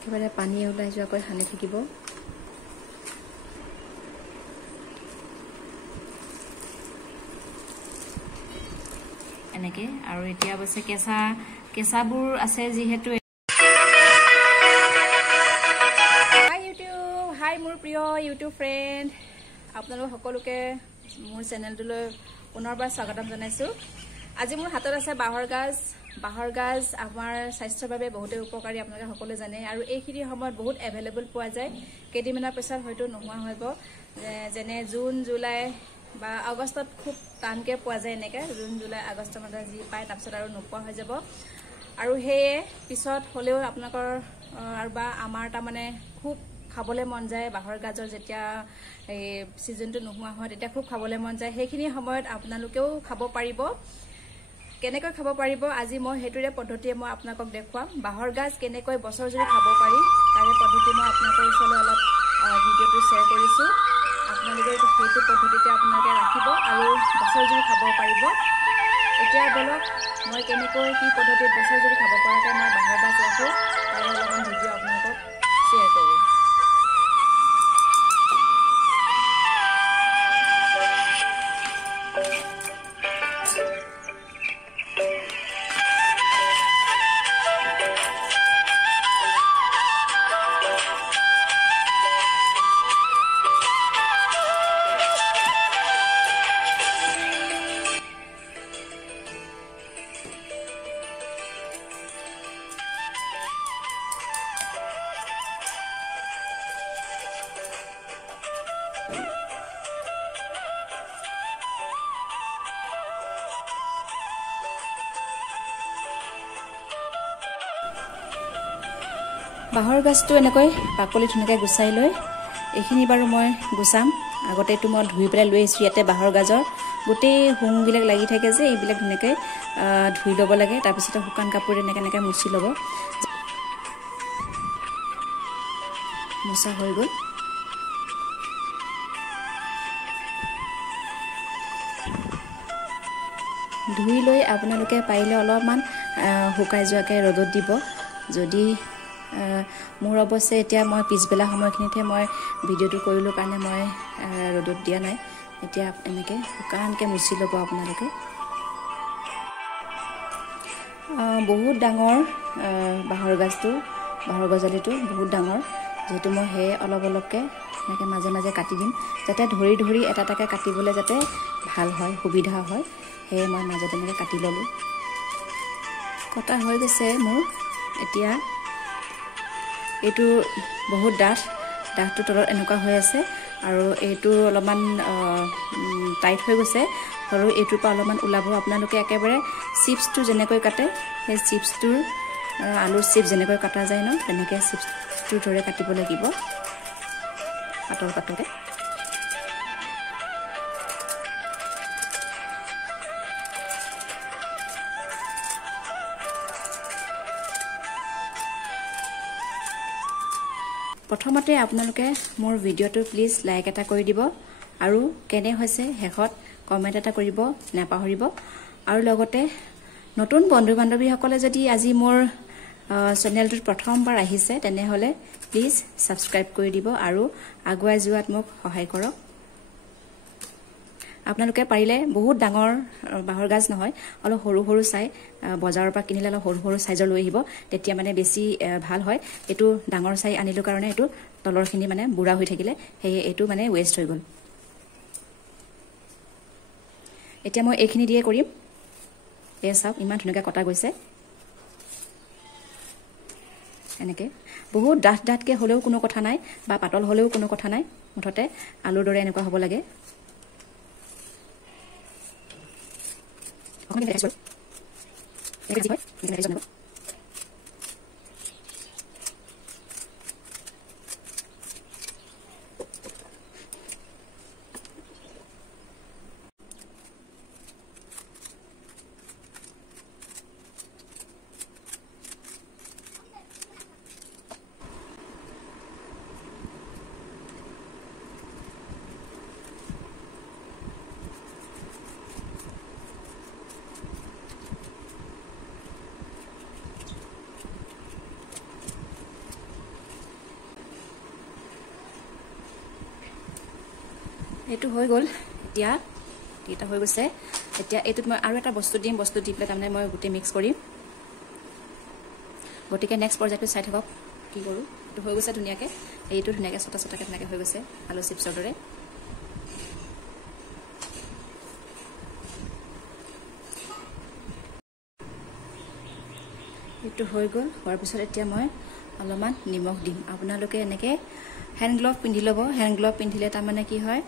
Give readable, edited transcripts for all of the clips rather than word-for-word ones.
একেবাৰে পানী ওলাই যোৱাকৈ সানি থাকিব এনেকে আৰু এতিয়া অৱশ্যে কেঁচাবোৰ আছে যিহেতু হাই মোৰ প্ৰিয় ইউটিউব ফ্ৰেণ্ড আপোনালোক সকলোকে মোৰ চেনেলটোলৈ পুনৰবাৰ স্বাগতম জনাইছোঁ আজি মোৰ হাতত আছে বাঁহৰ গাজ আমাৰ স্বাস্থ্যৰ বাবে বহুতে উপকাৰী আপোনালোকে সকলোৱে জানে আৰু এইখিনি সময়ত বহুত এভেইলেবল পোৱা যায় কেইদিনমানৰ পিছত হয়তো নোহোৱা হ'ব যেনে জুন জুলাই বা আগষ্টত খুব টানকৈ পোৱা যায় এনেকৈ জুন জুলাই আগষ্টৰ মাজত যি পায় তাৰপিছত আৰু নোপোৱা হৈ যাব আৰু সেয়ে পিছত হ'লেও আপোনালোকৰ আৰু বা আমাৰ তাৰমানে খুব খাবলৈ মন যায় বাঁহৰ গাজৰ যেতিয়া এই ছিজনটো নোহোৱা হয় তেতিয়া খুব খাবলৈ মন যায় সেইখিনি সময়ত আপোনালোকেও খাব পাৰিব কেনেকৈ খাব পাৰিব আজি মই সেইটোৰে পদ্ধতিয়ে মই আপোনালোকক দেখুৱাম বাঁহৰ গাজ কেনেকৈ বছৰ জুৰি খাব পাৰি তাৰে পদ্ধতি মই আপোনালোকৰ ওচৰলৈ অলপ ভিডিঅ'টো শ্বেয়াৰ কৰিছোঁ আপোনালোকে সেইটো পদ্ধতিতে আপোনালোকে ৰাখিব আৰু বছৰ জুৰি খাব পাৰিব এতিয়া বলক মই কেনেকৈ কি পদ্ধতিত বছৰ জুৰি খাব পৰাকৈ মই বাঁহৰ গাজ ৰাখোঁ তাৰে অলপমান ভিডিঅ' আপোনালোকক শ্বেয়াৰ কৰোঁ বাঁহৰ গাজটো এনেকৈ বাকলি ধুনীয়াকৈ গুচাই লৈ এইখিনি বাৰু মই গুচাম আগতে এইটো মই ধুই পেলাই লৈ আহিছোঁ ইয়াতে বাঁহৰ গাজৰ গোটেই হোমবিলাক লাগি থাকে যে এইবিলাক ধুনীয়াকৈ ধুই ল'ব লাগে তাৰপিছতে শুকান কাপোৰে এনেকৈ মুচি ল'ব মোচা হৈ গ'ল ধুই লৈ আপোনালোকে পাৰিলে অলপমান শুকাই যোৱাকৈ ৰ'দত দিব যদি মোৰ অৱশ্যে এতিয়া মই পিছবেলা সময়খিনিতহে মই ভিডিঅ'টো কৰিলোঁ কাৰণে মই ৰ'দত দিয়া নাই এতিয়া এনেকৈ শুকানকৈ মুচি ল'ব আপোনালোকে বহুত ডাঙৰ বাঁহৰ গজালিটো বহুত ডাঙৰ যিহেতু মই সেয়ে অলপ অলপকৈ এনেকৈ মাজে মাজে কাটি দিম যাতে ধৰি ধৰি এটা এটাকৈ কাটিবলৈ যাতে ভাল হয় সুবিধা হয় সেয়ে মই মাজতে এনেকৈ কাটি ল'লোঁ কটা হৈ গৈছে মোৰ এতিয়া এইটো বহুত ডাঠটো তলত এনেকুৱা হৈ আছে আৰু এইটো অলপমান টাইট হৈ গৈছে আৰু এইটোৰ পৰা অলপমান ওলাব আপোনালোকে একেবাৰে চিপছটো যেনেকৈ কাটে সেই চিপছটোৰ আলুৰ চিপছ যেনেকৈ কটা যায় ন তেনেকৈ চিপছটোৰ দৰে কাটিব লাগিব পাতলকৈ প্ৰথমতে আপোনালোকে মোৰ ভিডিঅ'টো প্লিজ লাইক এটা কৰি দিব আৰু কেনে হৈছে শেষত কমেণ্ট এটা কৰিব নাপাহৰিব আৰু লগতে নতুন বন্ধু বান্ধৱীসকলে যদি আজি মোৰ চেনেলটোত প্ৰথমবাৰ আহিছে তেনেহ'লে প্লিজ ছাবস্ক্ৰাইব কৰি দিব আৰু আগুৱাই যোৱাত মোক সহায় কৰক আপোনালোকে পাৰিলে বহুত ডাঙৰ বাঁহৰ গাজ নহয় অলপ সৰু সৰু চাই বজাৰৰ পৰা কিনিলে অলপ সৰু সৰু চাইজৰ লৈ আহিব তেতিয়া মানে বেছি ভাল হয় এইটো ডাঙৰ চাই আনিলোঁ কাৰণে এইটো তলৰখিনি মানে বুঢ়া হৈ থাকিলে সেয়ে এইটো মানে ৱেষ্ট হৈ গ'ল এতিয়া মই এইখিনি দিয়ে কৰিম এয়া চাওক ইমান ধুনীয়াকৈ কটা গৈছে এনেকৈ বহুত ডাঠকৈ হ'লেও কোনো কথা নাই বা পাতল হ'লেও কোনো কথা নাই মুঠতে আলুৰ দৰে এনেকুৱা হ'ব লাগে এইটো হৈ গ'ল এতিয়া এটা হৈ গৈছে এতিয়া এইটোত মই আৰু এটা বস্তু দিম বস্তু দি পেলাই তাৰমানে মই গোটেই মিক্স কৰিম গতিকে নেক্সট পৰ্যায়টো চাই থাকক কি কৰোঁ এইটো হৈ গৈছে ধুনীয়াকৈ এইটো ধুনীয়াকৈ ছটা ছটাকৈ ধুনীয়াকৈ হৈ গৈছে আলু চিপছৰ দৰে এইটো হৈ গ'ল হোৱাৰ পিছত এতিয়া মই অলপমান নিমখ দিম আপোনালোকে এনেকৈ হেণ্ড গ্লভ পিন্ধি ল'ব হেণ্ড গ্লভ পিন্ধিলে তাৰমানে কি হয়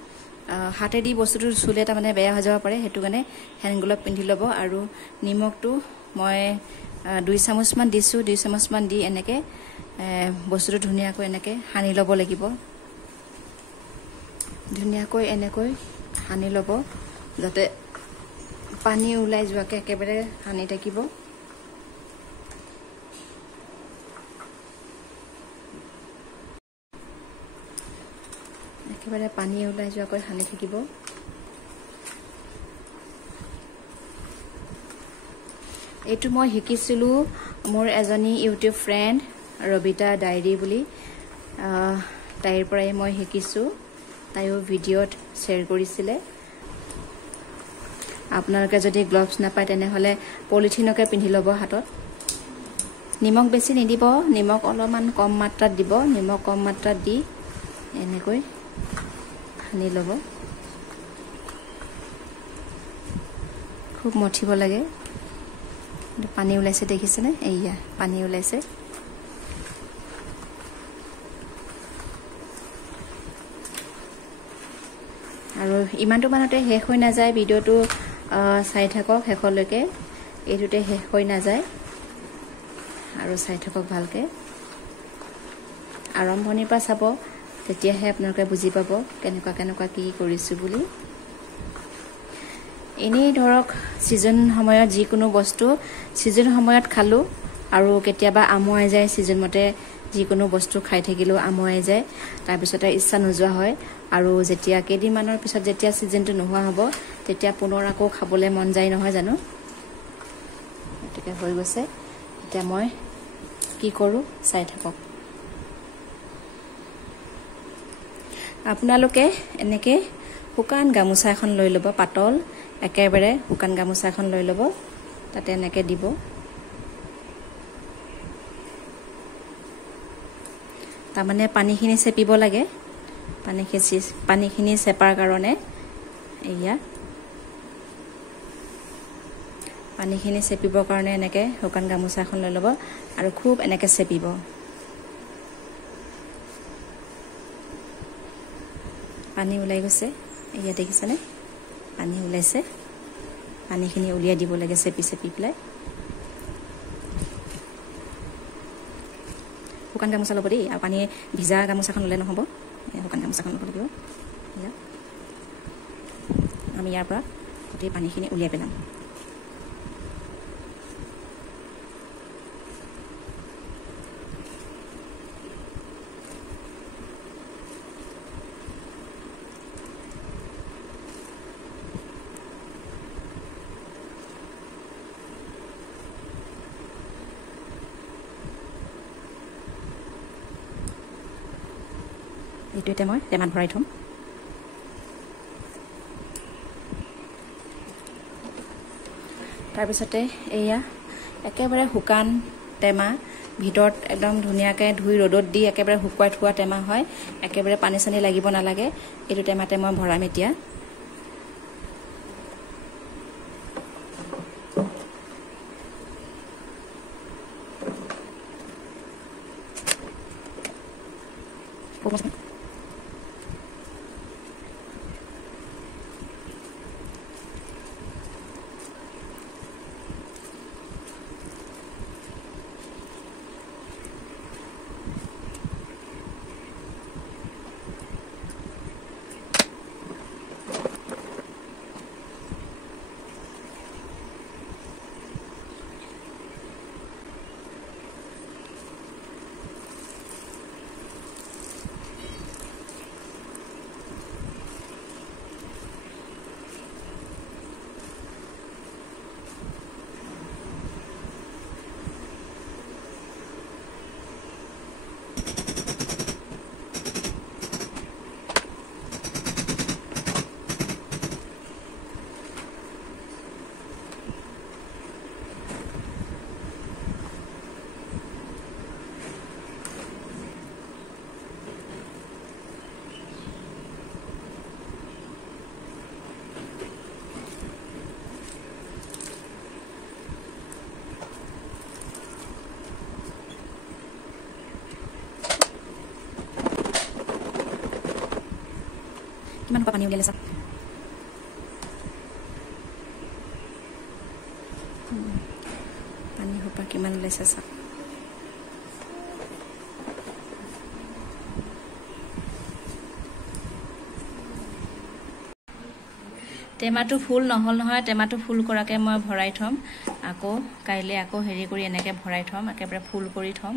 হাতেদি বস্তুটো চুলে তাৰমানে বেয়া হৈ যাব পাৰে সেইটো কাৰণে হেণ্ড গ্লভ পিন্ধি ল'ব আৰু নিমখটো মই 2 চামুচমান দিছোঁ 2 চামুচমান দি এনেকৈ বস্তুটো ধুনীয়াকৈ এনেকৈ সানি ল'ব লাগিব ধুনীয়াকৈ এনেকৈ সানি ল'ব যাতে পানী ওলাই যোৱাকৈ একেবাৰে সানি থাকিব একেবাৰে পানী ওলাই যোৱাকৈ সানি থাকিব এইটো মই শিকিছিলোঁ মোৰ এজনী ইউটিউব ফ্ৰেণ্ড ৰবিতা ডায়েৰী বুলি তাইৰ পৰাই মই শিকিছোঁ তাইও ভিডিঅ'ত শ্বেয়াৰ কৰিছিলে আপোনালোকে যদি গ্লভছ নাপায় তেনেহ'লে পলিথিনকে পিন্ধি ল'ব হাতত নিমখ বেছি নিদিব নিমখ অলপমান কম মাত্ৰাত দিব নিমখ কম মাত্ৰাত দি এনেকৈ সানি ল'ব খুব মঠিব লাগে পানী ওলাইছে দেখিছেনে এইয়া পানী ওলাইছে আৰু ইমানটো মানতে শেষ হৈ নাযায় ভিডিঅ'টো চাই থাকক শেষলৈকে এইটোতে শেষ হৈ নাযায় আৰু চাই থাকক ভালকৈ আৰম্ভণিৰ পৰা চাব তেতিয়াহে আপোনালোকে বুজি পাব কেনেকুৱা কি কৰিছোঁ বুলি এনেই ধৰক ছিজন সময়ত যিকোনো বস্তু ছিজন সময়ত খালোঁ আৰু কেতিয়াবা আমুৱাই যায় ছিজন মতে যিকোনো বস্তু খাই থাকিলেও আমুৱাই যায় তাৰপিছতে ইচ্ছা নোযোৱা হয় আৰু যেতিয়া কেইদিনমানৰ পিছত যেতিয়া ছিজনটো নোহোৱা হ'ব তেতিয়া পুনৰ আকৌ খাবলৈ মন যায় নহয় জানো গতিকে হৈ গৈছে এতিয়া মই কি কৰোঁ চাই থাকক আপোনালোকে এনেকৈ শুকান গামোচা এখন লৈ ল'ব পাতল একেবাৰে শুকান গামোচা এখন লৈ ল'ব তাতে এনেকৈ দিব তাৰমানে পানীখিনি চেপিব লাগে পানীখিনি চেপাৰ কাৰণে এয়া পানীখিনি চেপিবৰ কাৰণে এনেকৈ শুকান গামোচা এখন লৈ ল'ব আৰু খুব এনেকৈ চেপিব পানী ওলাই গৈছে এয়া দেখিছেনে পানী ওলাইছে পানীখিনি উলিয়াই দিব লাগে চেপি চেপি পেলাই শুকান গামোচা ল'ব দেই আৰু পানী ভিজা গামোচাখন ল'লে নহ'ব শুকান গামোচাখন ল'ব লাগিব আমি ইয়াৰ পৰা গোটেই পানীখিনি উলিয়াই পেলাম এইটো এতিয়া মই টেমাত ভৰাই থ'ম তাৰপিছতে এয়া একেবাৰে শুকান টেমা ভিতৰত একদম ধুনীয়াকৈ ধুই ৰ'দত দি একেবাৰে শুকুৱাই থোৱা টেমা হয় একেবাৰে পানী চানী লাগিব নালাগে এইটো টেমাতে মই ভৰাম এতিয়া কিমান পানী উলিয়ালে চাওক পানী সোপা কিমান ওলাইছে চাওক টেমাটো ফুল নহ'ল নহয় টেমাটো ফুল কৰাকে মই ভৰাই থম আকৌ কাইলৈ আকৌ হেৰি কৰি এনেকৈ ভৰাই থম একেবাৰে ফুল কৰি থম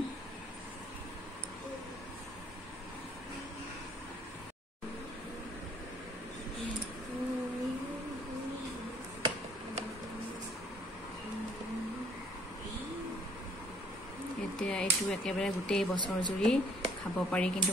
এতিয়া এইটো একেবাৰে গোটেই বছৰ জুৰি খাব পাৰি কিন্তু